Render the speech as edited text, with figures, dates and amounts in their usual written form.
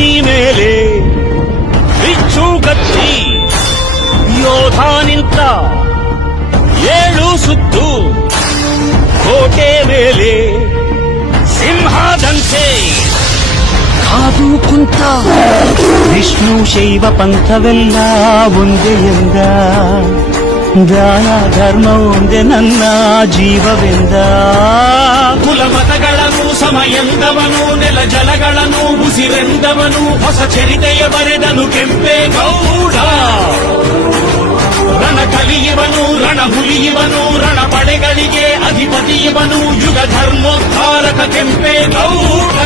ನೆತ್ತಿ ಮೇಲೆ ಬಿಚ್ಚು ಕತ್ತಿ ಯೋಧ ನಿಂತ 7 ಸುತ್ತು ಕೋಟೆ ಮೇಲೆ ಸಿಂಹದಂತೆ ಕಾದು ಕುಂತ ವಿಷ್ಣು ಶೈವ ಪಂಥವೆಲ್ಲ ಒಂದೇ ಎಂದ ದಾನ ಧರ್ಮ ಒಂದೇ ನನ್ನ ಜೀವವೆಂದ ಕುಲಮತಗಳನ್ನು ಸಮಯಂದವನು ನೆಲ ಜಲಗಳನ್ನು ಉಸಿರೆಂದವನು ಹೊಸ ಚರಿತೆಯ ಬರೆದನು ಕೆಂಪೇಗೌಡ ರಣ ಕಲಿಯುವನು ರಣ ಹುಲಿಯುವನು ರಣ ಪಡೆಗಳಿಗೆ ಅಧಿಪತಿಯುವನು ಯುಗ ಧರ್ಮೋದ್ಧಾರಕ ಕೆಂಪೇಗೌಡ